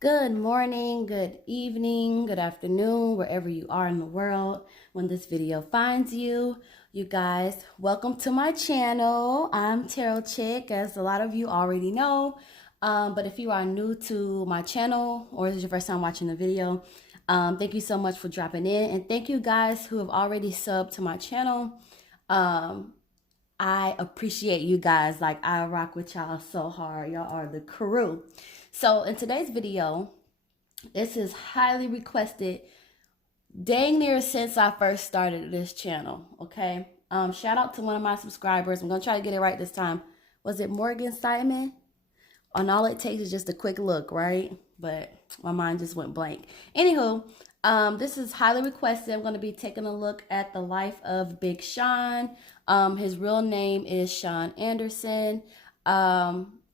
Good morning, good evening, good afternoon, wherever you are in the world when this video finds you. You guys, welcome to my channel. I'm Territorial, as a lot of you already know. But if you are new to my channel or this is your first time watching the video, thank you so much for dropping in. And thank you guys who have already subbed to my channel. I appreciate you guys. Like, I rock with y'all so hard. Y'all are the crew. So in today's video, this is highly requested dang near since I first started this channel. Okay. Shout out to one of my subscribers. I'm gonna try to get it right this time. Was it Morgan Simon? And all it takes is just a quick look, right? But my mind just went blank. Anywho, this is highly requested. I'm going to be taking a look at the life of Big Sean. His real name is Sean Anderson.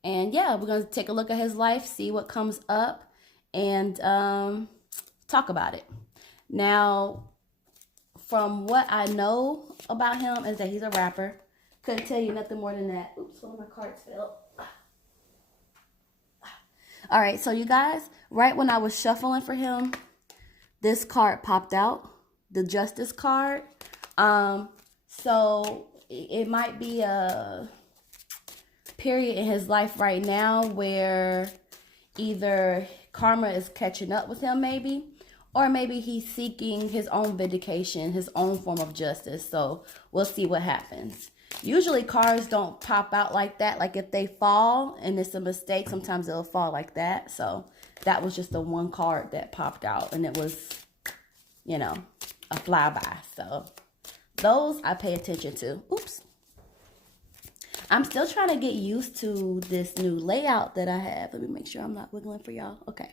And yeah, we're going to take a look at his life, see what comes up, and talk about it. Now, from what I know about him is that he's a rapper. Couldn't tell you nothing more than that. Oops, one of my cards fell. All right, so you guys, right when I was shuffling for him, this card popped out, the Justice card. So it might be a period in his life right now where either karma is catching up with him maybe, or maybe he's seeking his own vindication, his own form of justice. So we'll see what happens. Usually cards don't pop out like that. Like if they fall and it's a mistake, sometimes it'll fall like that. So that was just the one card that popped out, and it was, you know, a flyby. So those I pay attention to. Oops. I'm still trying to get used to this new layout that I have. Let me make sure I'm not wiggling for y'all. Okay.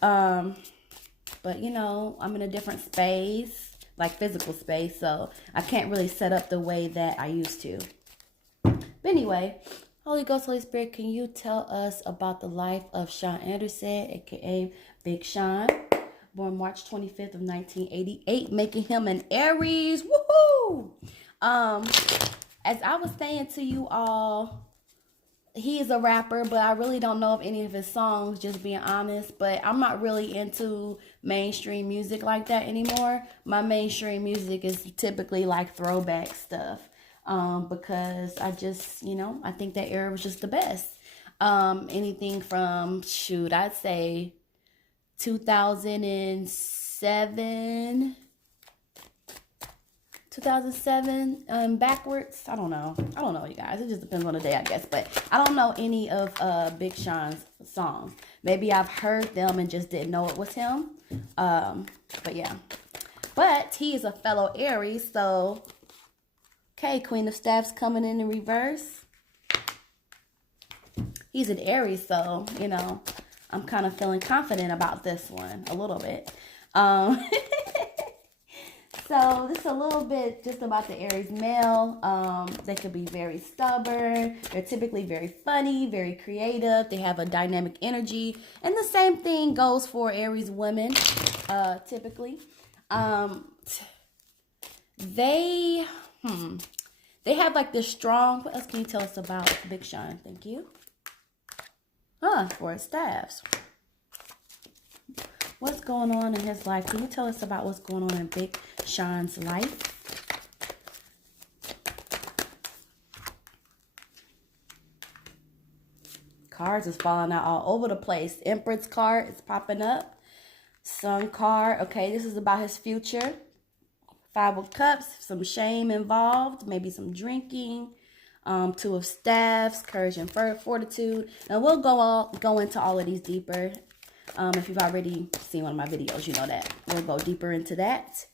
But you know, I'm in a different space, like physical space, so I can't really set up the way that I used to. But anyway, Holy Ghost, Holy Spirit, can you tell us about the life of Sean Anderson, aka Big Sean, born March 25th of 1988, making him an Aries. Woohoo! As I was saying to you all, he is a rapper, but I really don't know of any of his songs, just being honest. But I'm not really into mainstream music like that anymore. My mainstream music is typically like throwback stuff, because I just, you know, I think that era was just the best. Anything from, shoot, I'd say 2007 backwards. I don't know, you guys. It just depends on the day, I guess. But I don't know any of Big Sean's songs. Maybe I've heard them and just didn't know it was him. But yeah. But he is a fellow Aries, so okay, Queen of Staffs coming in reverse. He's an Aries, so you know, I'm kind of feeling confident about this one a little bit. So this is a little bit just about the Aries male. They could be very stubborn. They're typically very funny, very creative. They have a dynamic energy. And the same thing goes for Aries women, typically. They have like this strong, what else can you tell us about Big Sean? Thank you. For his staffs. What's going on in his life? Can you tell us about what's going on in Big Sean's life? Cards is falling out all over the place. Empress card is popping up. Sun card. Okay, this is about his future. Five of Cups. Some shame involved. Maybe some drinking. Two of Staffs. Courage and fortitude. And we'll go into all of these deeper. If you've already seen one of my videos, you know that. We'll go deeper into that.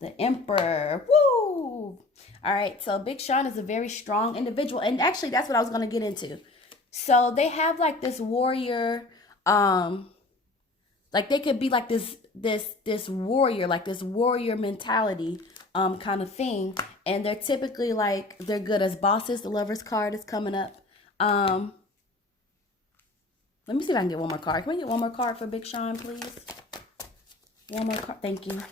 The Emperor. Woo! All right, so Big Sean is a very strong individual. And actually, that's what I was going to get into. So they have like this warrior, like they could be like this warrior, like this warrior mentality kind of thing. And they're typically like, they're good as bosses. The Lover's card is coming up. Let me see if I can get one more card. Can we get one more card for Big Sean, please? One more card. Thank you.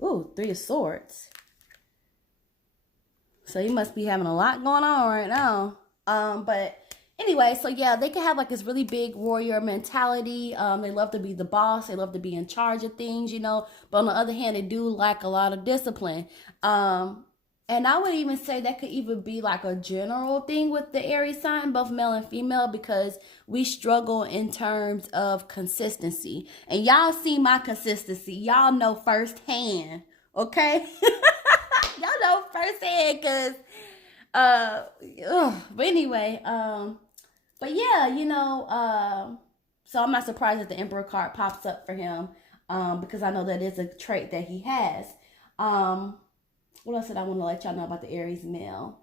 Ooh, Three of Swords. So he must be having a lot going on right now. But Anyway, so yeah, they can have like this really big warrior mentality. They love to be the boss. They love to be in charge of things, you know. But on the other hand, they do lack a lot of discipline. And I would even say that could even be like a general thing with the Aries sign, both male and female, because we struggle in terms of consistency. And y'all see my consistency. Y'all know firsthand, okay? Y'all know firsthand, because but anyway, but yeah, you know, so I'm not surprised that the Emperor card pops up for him, because I know that is a trait that he has. What else did I want to let y'all know about the Aries male?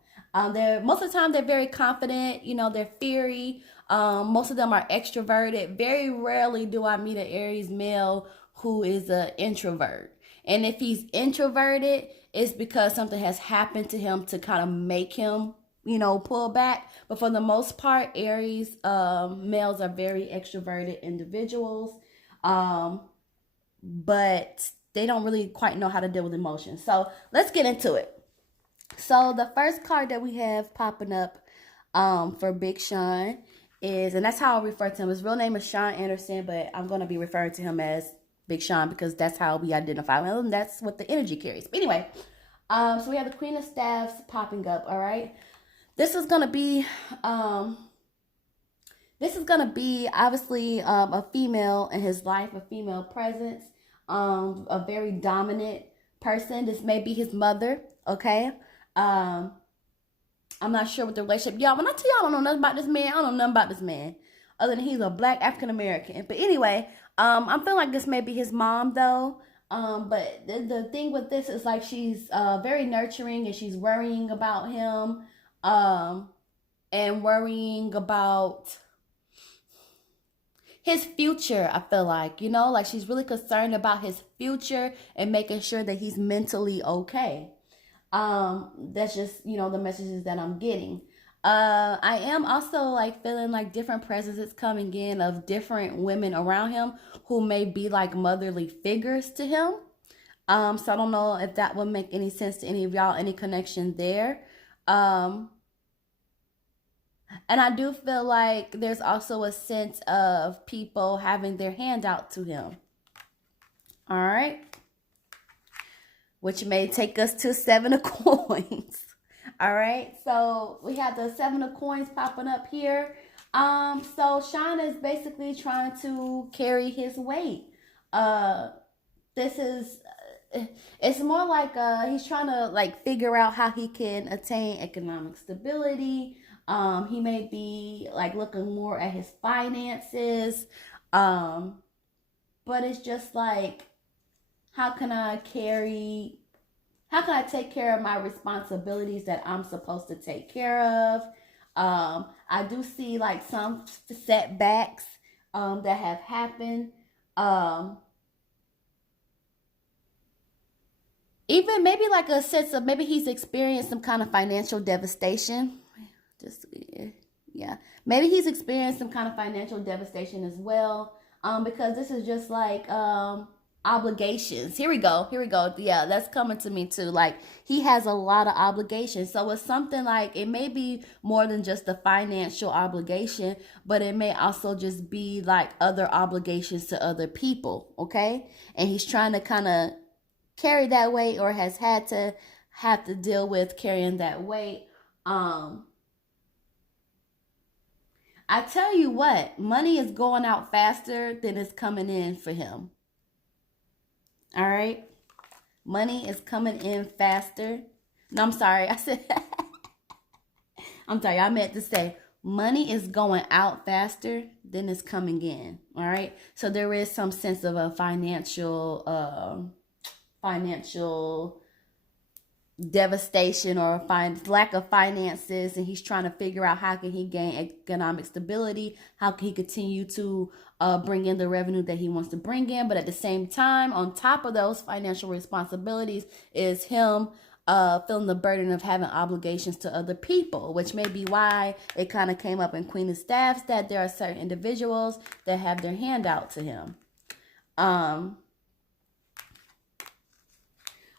They're most of the time they're very confident. You know, they're fiery. Most of them are extroverted. Very rarely do I meet an Aries male who is an introvert. And if he's introverted, it's because something has happened to him to kind of make him, you know, pull back. But for the most part, Aries males are very extroverted individuals. But they don't really quite know how to deal with emotions. So let's get into it. So the first card that we have popping up for Big Sean is, and that's how I'll refer to him. His real name is Sean Anderson, but I'm going to be referring to him as Big Sean because that's how we identify him. And that's what the energy carries. But anyway, so we have the Queen of Staffs popping up, all right? This is going to be obviously a female in his life, a female presence. A very dominant person. This may be his mother, okay? I'm not sure what the relationship. Y'all, when I tell y'all I don't know nothing about this man, I don't know nothing about this man. Other than he's a black African American. But anyway, I'm feeling like this may be his mom though. But the thing with this is like she's very nurturing and she's worrying about him. And worrying about his future, I feel like, you know, like she's really concerned about his future and making sure that he's mentally okay. That's just, you know, the messages that I'm getting. I am also like feeling like different presences coming in of different women around him who may be like motherly figures to him. So I don't know if that would make any sense to any of y'all, any connection there. And I do feel like there's also a sense of people having their hand out to him. All right. Which may take us to 7 of coins. All right. So we have the 7 of coins popping up here. So Sean is basically trying to carry his weight. It's more like he's trying to like figure out how he can attain economic stability. He may be like looking more at his finances. But it's just like, how can I take care of my responsibilities that I'm supposed to take care of? I do see like some setbacks that have happened. Even maybe like a sense of maybe he's experienced some kind of financial devastation. Maybe he's experienced some kind of financial devastation as well. Because this is just like obligations. Here we go. Yeah, that's coming to me too. Like he has a lot of obligations. So it's something like it may be more than just a financial obligation, but it may also just be like other obligations to other people. Okay. And he's trying to kind of carry that weight or has have to deal with carrying that weight. I tell you what, money is going out faster than it's coming in for him. All right? Money is coming in faster. No, I'm sorry. I'm sorry. I meant to say money is going out faster than it's coming in. All right? So there is some sense of a financial devastation or lack of finances, and he's trying to figure out how can he gain economic stability, how can he continue to bring in the revenue that he wants to bring in, but at the same time, on top of those financial responsibilities is him feeling the burden of having obligations to other people, which may be why it kind of came up in Queen of Staffs that there are certain individuals that have their hand out to him.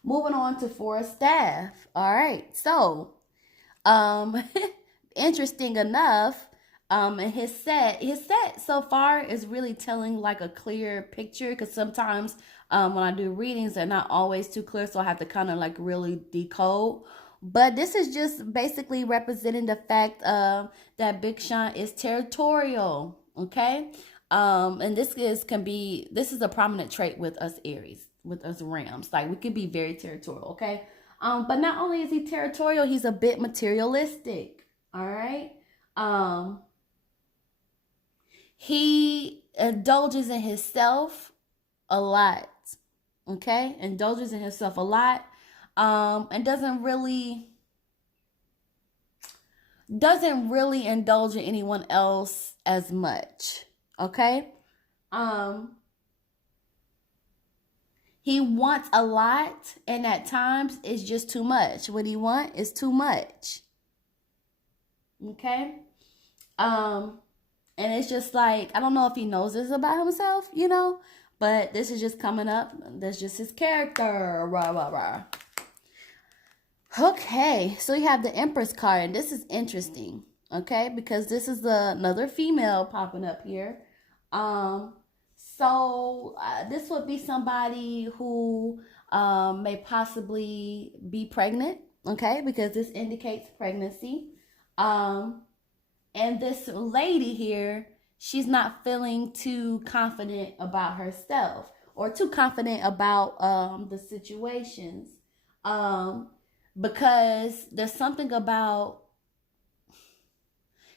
Moving on to 4 of Staff. All right. So, interesting enough, And his set so far is really telling like a clear picture, because sometimes when I do readings, they're not always too clear, so I have to kind of like really decode. But this is just basically representing the fact that Big Sean is territorial, okay? And this is a prominent trait with us Aries, with us Rams. Like we could be very territorial, okay? But not only is he territorial, he's a bit materialistic. All right. He indulges in himself a lot. Okay, indulges in himself a lot. And doesn't really indulge in anyone else as much. Okay. He wants a lot, and at times it's just too much. What he wants is too much. Okay? And it's just like, I don't know if he knows this about himself, but this is just coming up. That's just his character. Rah, rah, rah. Okay, so you have the Empress card, and this is interesting, okay? Because this is another female popping up here. So this would be somebody who may possibly be pregnant, okay? Because this indicates pregnancy. And this lady here, she's not feeling too confident about herself or too confident about the situations. Because there's something about,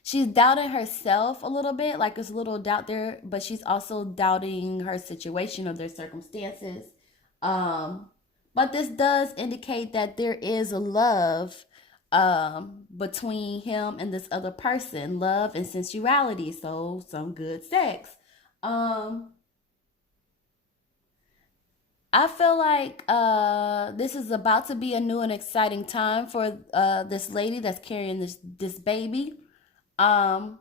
she's doubting herself a little bit, like there's a little doubt there, but she's also doubting her situation or their circumstances. But this does indicate that there is a love between him and this other person, love and sensuality, so some good sex. I feel like this is about to be a new and exciting time for this lady that's carrying this baby. I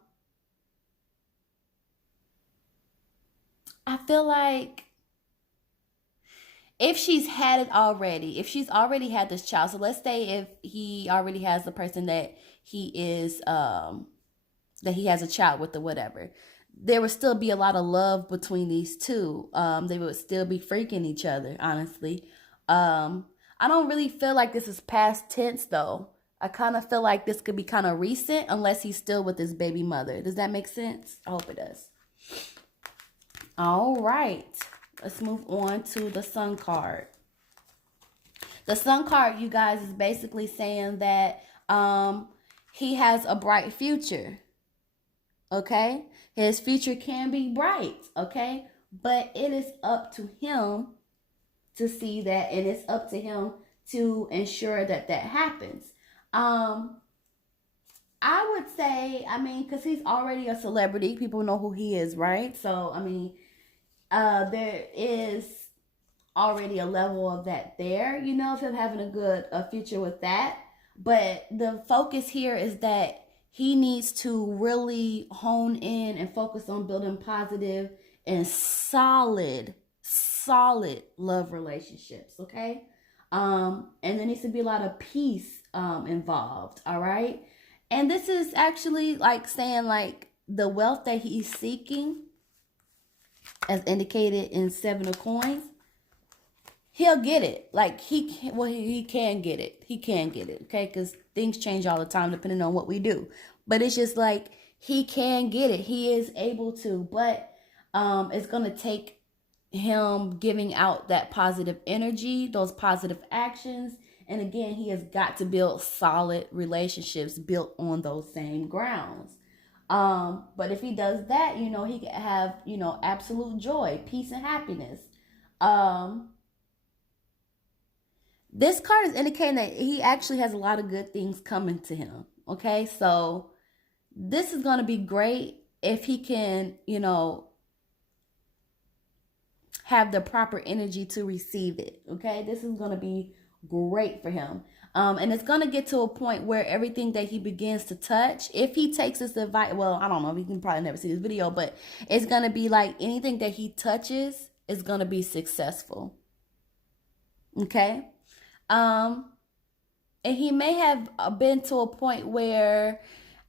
feel like if she's had it already, if she's already had this child, so let's say if he already has the person that he is that he has a child with or whatever, there would still be a lot of love between these two. They would still be freaking each other, honestly. I don't really feel like this is past tense though. I kind of feel like this could be kind of recent unless he's still with his baby mother. Does that make sense? I hope it does. All right. Let's move on to the Sun card. The Sun card, you guys, is basically saying that he has a bright future. Okay? His future can be bright, okay? But it is up to him to see that, and it's up to him to ensure that that happens. I would say, because he's already a celebrity, people know who he is, right? So, there is already a level of that there, of him having a good future with that. But the focus here is that he needs to really hone in and focus on building positive and solid love relationships, okay? And there needs to be a lot of peace involved, all right? And this is actually like saying like the wealth that he's seeking, as indicated in 7 of coins, he'll get it. Like he can get it. He can get it, okay? Because things change all the time depending on what we do. But it's just like he can get it. He is able to. But it's going to take him giving out that positive energy, those positive actions. And again, he has got to build solid relationships built on those same grounds. But if he does that, he can have, absolute joy, peace, and happiness. This card is indicating that he actually has a lot of good things coming to him. Okay, so this is going to be great if he can, have the proper energy to receive it. Okay, this is going to be great for him. And it's going to get to a point where everything that he begins to touch, if he takes this advice, well, I don't know, you can probably never see this video, but it's going to be like anything that he touches is going to be successful. Okay. And he may have been to a point where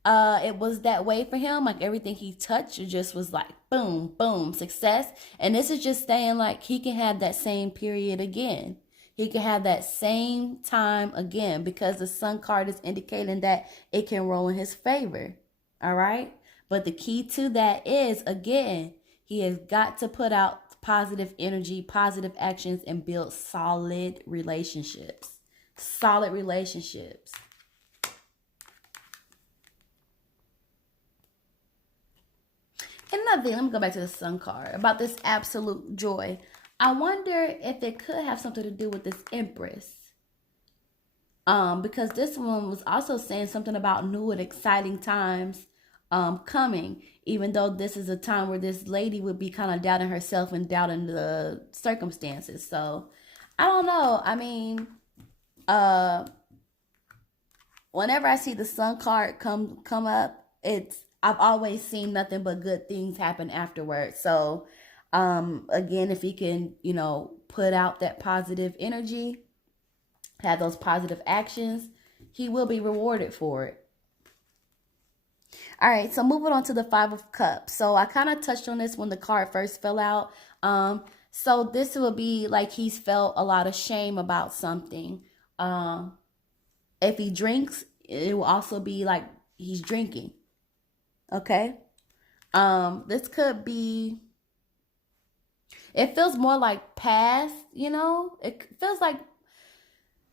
it was that way for him. Like everything he touched, it just was like boom, boom, success. And this is just saying like he can have that same period again. He can have that same time again because the Sun card is indicating that it can roll in his favor. All right. But the key to that is, again, he has got to put out positive energy, positive actions, and build solid relationships. Solid relationships. And another thing, let me go back to the Sun card about this absolute joy. I wonder if it could have something to do with this Empress. Because this one was also saying something about new and exciting times coming, even though this is a time where this lady would be kind of doubting herself and doubting the circumstances. So I don't know. I mean, whenever I see the Sun card come up, I've always seen nothing but good things happen afterwards. So again, if he can, put out that positive energy, have those positive actions, he will be rewarded for it. All right, so moving on to the Five of Cups. So I kind of touched on this when the card first fell out. So this will be like he's felt a lot of shame about something. If he drinks, it will also be like he's drinking. Okay? This could be, it feels more like past, It feels like,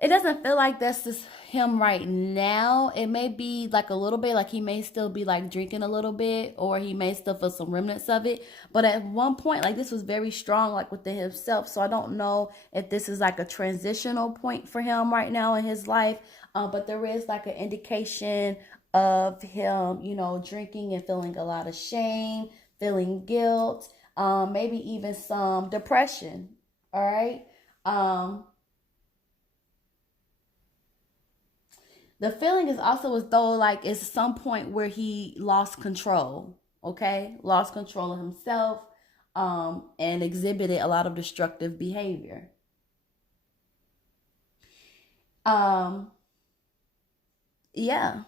it doesn't feel like that's just him right now. It may be like a little bit, like he may still be like drinking a little bit, or he may still feel some remnants of it. But at one point, like this was very strong, like within himself. So I don't know if this is like a transitional point for him right now in his life. But there is like an indication of him, drinking and feeling a lot of shame, feeling guilt, maybe even some depression. All right. The feeling is also as though like it's some point where he lost control, okay? Lost control of himself, and exhibited a lot of destructive behavior. Yeah.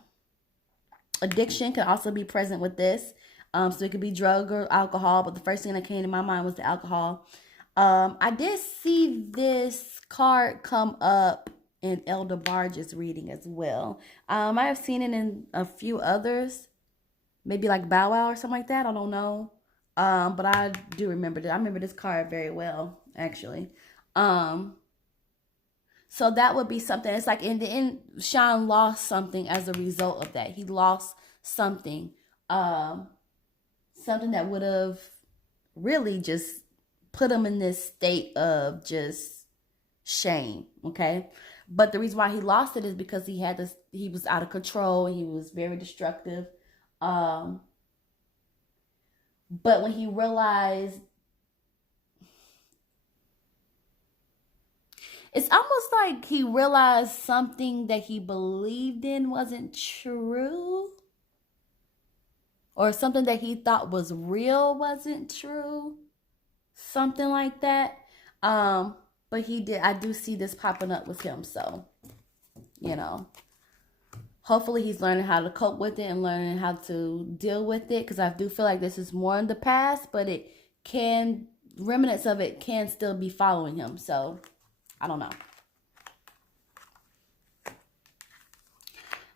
Addiction can also be present with this. So it could be drug or alcohol, but the first thing that came to my mind was the alcohol. I did see this card come up in Elder Barge's reading as well. I have seen it in a few others, maybe like Bow Wow or something like that. I don't know. But I do remember that. I remember this card very well, actually. So that would be something. It's like in the end, Sean lost something as a result of that. He lost something. Something that would have really just put him in this state of just shame, okay? But the reason why he lost it is because he was out of control and he was very destructive. But when he realized, it's almost like he realized something that he believed in wasn't true. Or something that he thought was real wasn't true. Something like that. But I do see this popping up with him. So, hopefully he's learning how to cope with it and learning how to deal with it. Because I do feel like this is more in the past, but remnants of it can still be following him. So, I don't know.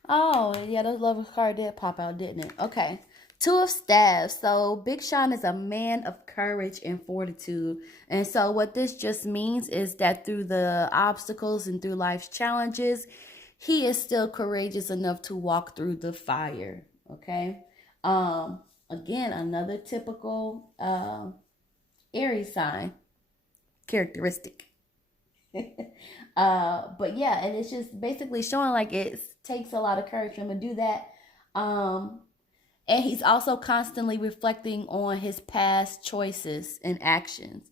Oh, yeah, the Lover's card did pop out, didn't it? Okay. Two of Staves. So Big Sean is a man of courage and fortitude. And so what this just means is that through the obstacles and through life's challenges, he is still courageous enough to walk through the fire. Okay. Again, another typical Aries sign characteristic. But yeah, and it's just basically showing like it takes a lot of courage for him to do that. And he's also constantly reflecting on his past choices and actions.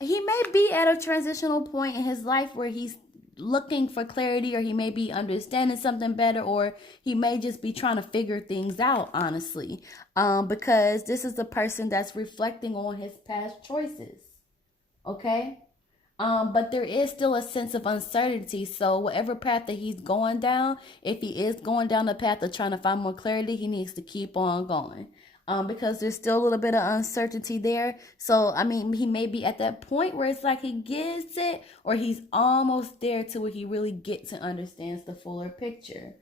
He may be at a transitional point in his life where he's looking for clarity, or he may be understanding something better, or he may just be trying to figure things out, honestly. Because this is the person that's reflecting on his past choices. Okay? But there is still a sense of uncertainty. So whatever path that he's going down, if he is going down the path of trying to find more clarity, he needs to keep on going. Because there's still a little bit of uncertainty there. So, I mean, he may be at that point where it's like he gets it, or he's almost there to where he really gets and understands the fuller picture.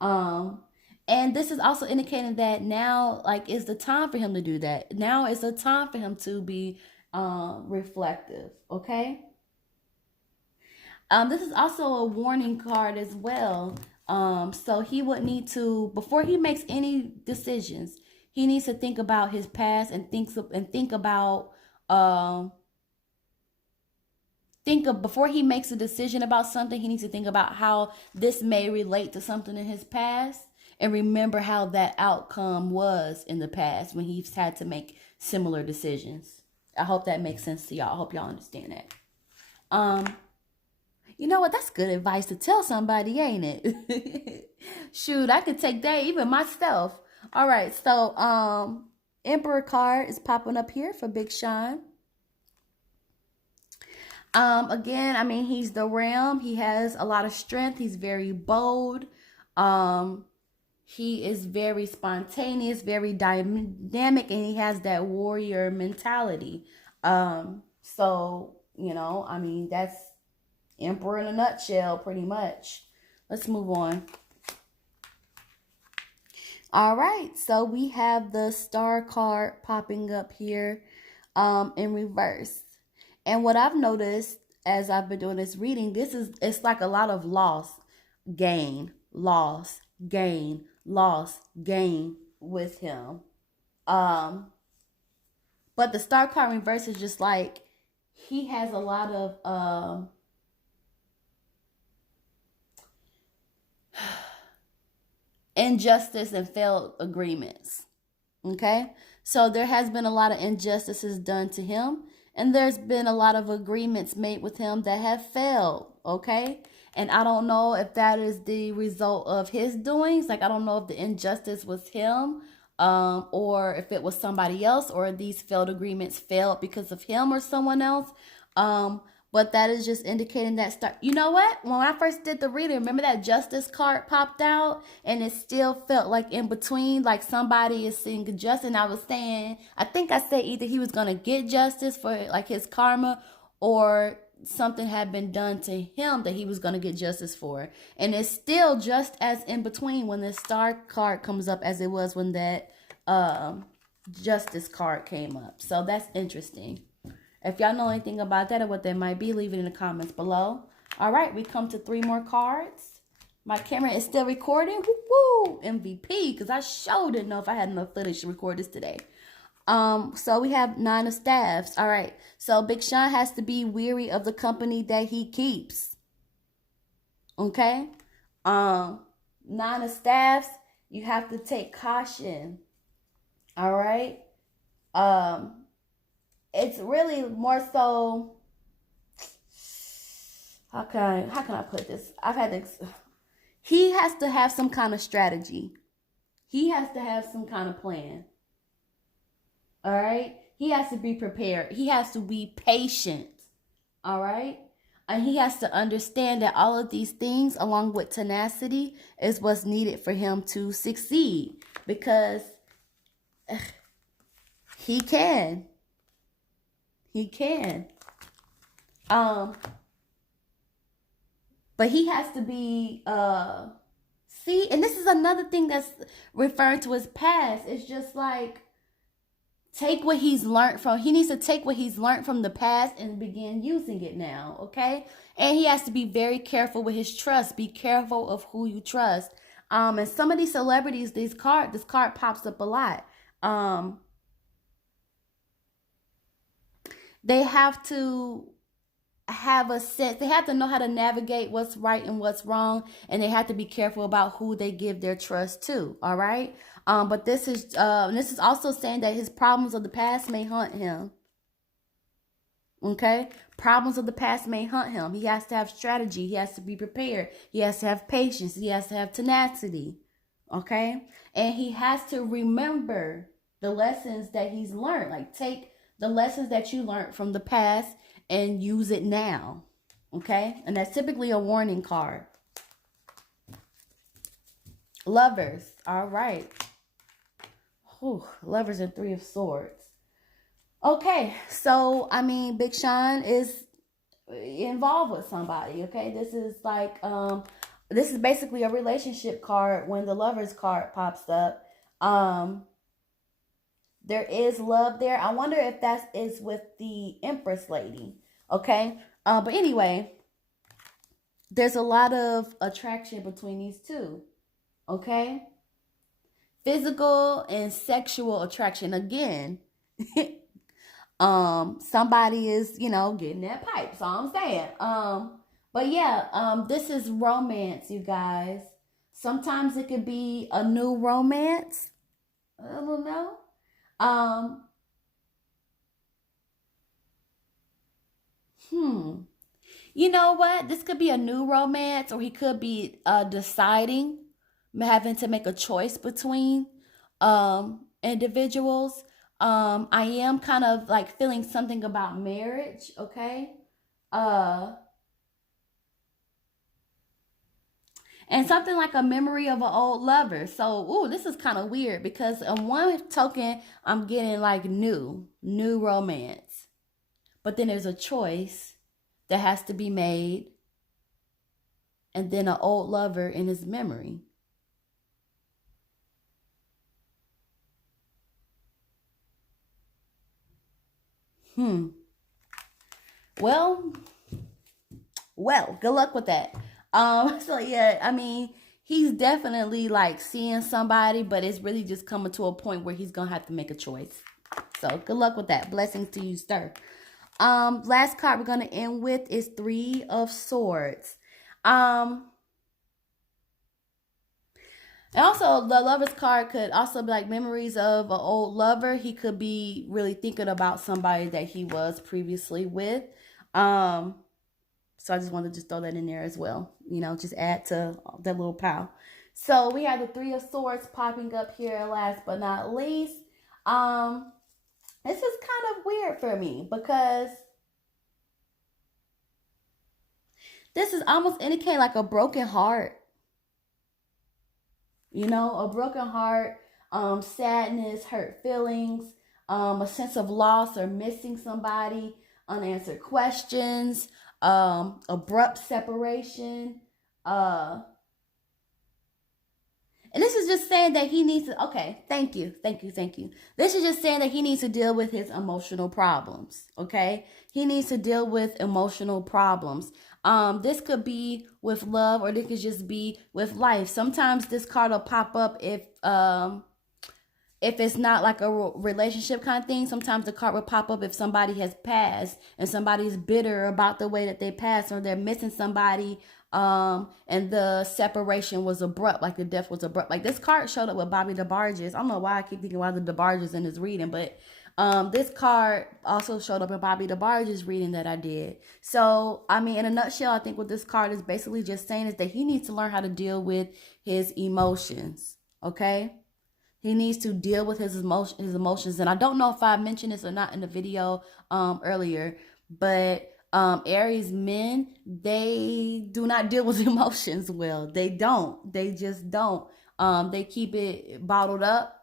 And this is also indicating that now, like, is the time for him to do that. Now is the time for him to be reflective, okay? This is also a warning card as well. So he would need to, before he makes any decisions, he needs to think about his past and think about before he makes a decision about something, he needs to think about how this may relate to something in his past and remember how that outcome was in the past when he's had to make similar decisions. I hope that makes sense to y'all. I hope y'all understand that. You know what? That's good advice to tell somebody, ain't it? Shoot, I could take that even myself. All right, so Emperor card is popping up here for Big Sean. Again, I mean, he's the Ram. He has a lot of strength. He's very bold. He is very spontaneous, very dynamic, and he has that warrior mentality. So, you know, I mean, that's Emperor in a nutshell, pretty much. Let's move on. All right, so we have the Star card popping up here in reverse. And what I've noticed as I've been doing this reading, it's like a lot of loss, gain, loss, gain, loss, gain with him. But the Star card in reverse is just like he has a lot of injustice and failed agreements. Okay? So there has been a lot of injustices done to him, and there's been a lot of agreements made with him that have failed. Okay? And I don't know if that is the result of his doings. Like, I don't know if the injustice was him, or if it was somebody else, or these failed agreements failed because of him or someone else. But that is just indicating that you know what? When I first did the reading, remember that justice card popped out and it still felt like in between, like somebody is seeing justice. And I was saying, I think I said either he was going to get justice for like his karma, or something had been done to him that he was going to get justice for. And it's still just as in between when the Star card comes up as it was when that justice card came up. So that's interesting. If y'all know anything about that or what that might be, leave it in the comments below. All right, we come to 3 more cards. My camera is still recording. Woo-woo! MVP, because I sure didn't know if I had enough footage to record this today. So we have 9 of Staffs. All right, so Big Sean has to be weary of the company that he keeps. Okay? 9 of Staffs, you have to take caution. All right? It's really more so, how can I put this? He has to have some kind of strategy. He has to have some kind of plan. All right? He has to be prepared. He has to be patient. All right? And he has to understand that all of these things, along with tenacity, is what's needed for him to succeed. Because he can. He can. But he has to be, see, and this is another thing that's referring to his past. It's just like, take what he's learned from, he needs to take what he's learned from the past and begin using it now, okay? And he has to be very careful with his trust. Be careful of who you trust. And some of these celebrities, this card pops up a lot. They have to have a sense, they have to know how to navigate what's right and what's wrong, and they have to be careful about who they give their trust to, all right? But this is also saying that his problems of the past may haunt him. Okay? Problems of the past may haunt him. He has to have strategy. He has to be prepared. He has to have patience. He has to have tenacity. Okay? And he has to remember the lessons that he's learned. Like, take the lessons that you learned from the past and use it now. Okay? And that's typically a warning card. Lovers. All right. Whew, Lovers and Three of Swords. Okay, so I mean, Big Sean is involved with somebody. Okay, this is like this is basically a relationship card. When the Lovers card pops up, there is love there. I wonder if that is with the Empress lady. Okay, but anyway, there's a lot of attraction between these two. Okay, physical and sexual attraction again. Somebody is, getting that pipe. So I'm saying. But yeah, this is romance, you guys. Sometimes it could be a new romance. I don't know. You know what? This could be a new romance, or he could be deciding, having to make a choice between individuals. I am kind of like feeling something about marriage, okay? And something like a memory of an old lover. So, ooh, this is kind of weird because on one token, I'm getting like new romance. But then there's a choice that has to be made. And then an old lover in his memory. Well, good luck with that. So yeah, I mean, he's definitely like seeing somebody, but it's really just coming to a point where he's gonna have to make a choice. So good luck with that. Blessings to you, sir. Last card we're gonna end with is Three of Swords. And also, the Lover's card could also be like memories of an old lover. He could be really thinking about somebody that he was previously with. So I just wanted to just throw that in there as well. Just add to that little pile. So we have the Three of Swords popping up here last but not least. This is kind of weird for me because this is almost indicating like a broken heart. A broken heart, sadness, hurt feelings, a sense of loss or missing somebody, unanswered questions, abrupt separation. And this is just saying that he needs to, okay, thank you. This is just saying that he needs to deal with his emotional problems, okay? He needs to deal with emotional problems. This could be with love, or this could just be with life. Sometimes this card will pop up if it's not like a relationship kind of thing. Sometimes the card will pop up if somebody has passed and somebody's bitter about the way that they passed, or they're missing somebody, and the separation was abrupt, like the death was abrupt. Like this card showed up with Bobby DeBarges. I don't know why I keep thinking about the DeBarges in this reading, but this card also showed up in Bobby DeBarge's reading that I did. So, I mean, in a nutshell, I think what this card is basically just saying is that he needs to learn how to deal with his emotions, okay? He needs to deal with his emotions. And I don't know if I mentioned this or not in the video earlier, but Aries men, they do not deal with emotions well. They don't. They just don't. They keep it bottled up.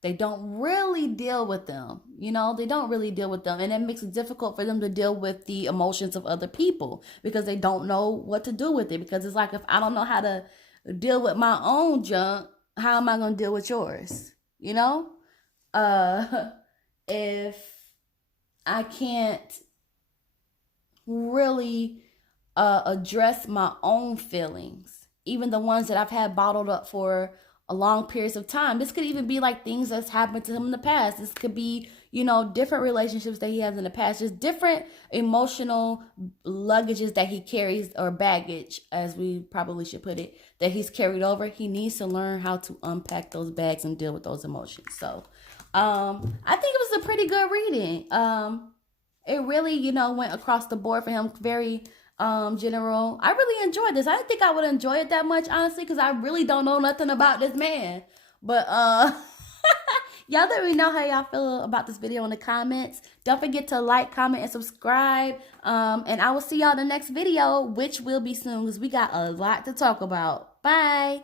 They don't really deal with them. They don't really deal with them. And it makes it difficult for them to deal with the emotions of other people because they don't know what to do with it. Because it's like, if I don't know how to deal with my own junk, how am I going to deal with yours? If I can't really address my own feelings, even the ones that I've had bottled up for a long periods of time. This could even be like things that's happened to him in the past. This could be, different relationships that he has in the past, just different emotional luggages that he carries, or baggage, as we probably should put it, that he's carried over. He needs to learn how to unpack those bags and deal with those emotions. So, I think it was a pretty good reading. It really, went across the board for him. Very general. I really enjoyed this. I didn't think I would enjoy it that much, honestly, because I really don't know nothing about this man. But Y'all let me know how y'all feel about this video in the comments. Don't forget to like, comment, and subscribe. And I will see y'all in the next video, which will be soon because we got a lot to talk about. Bye.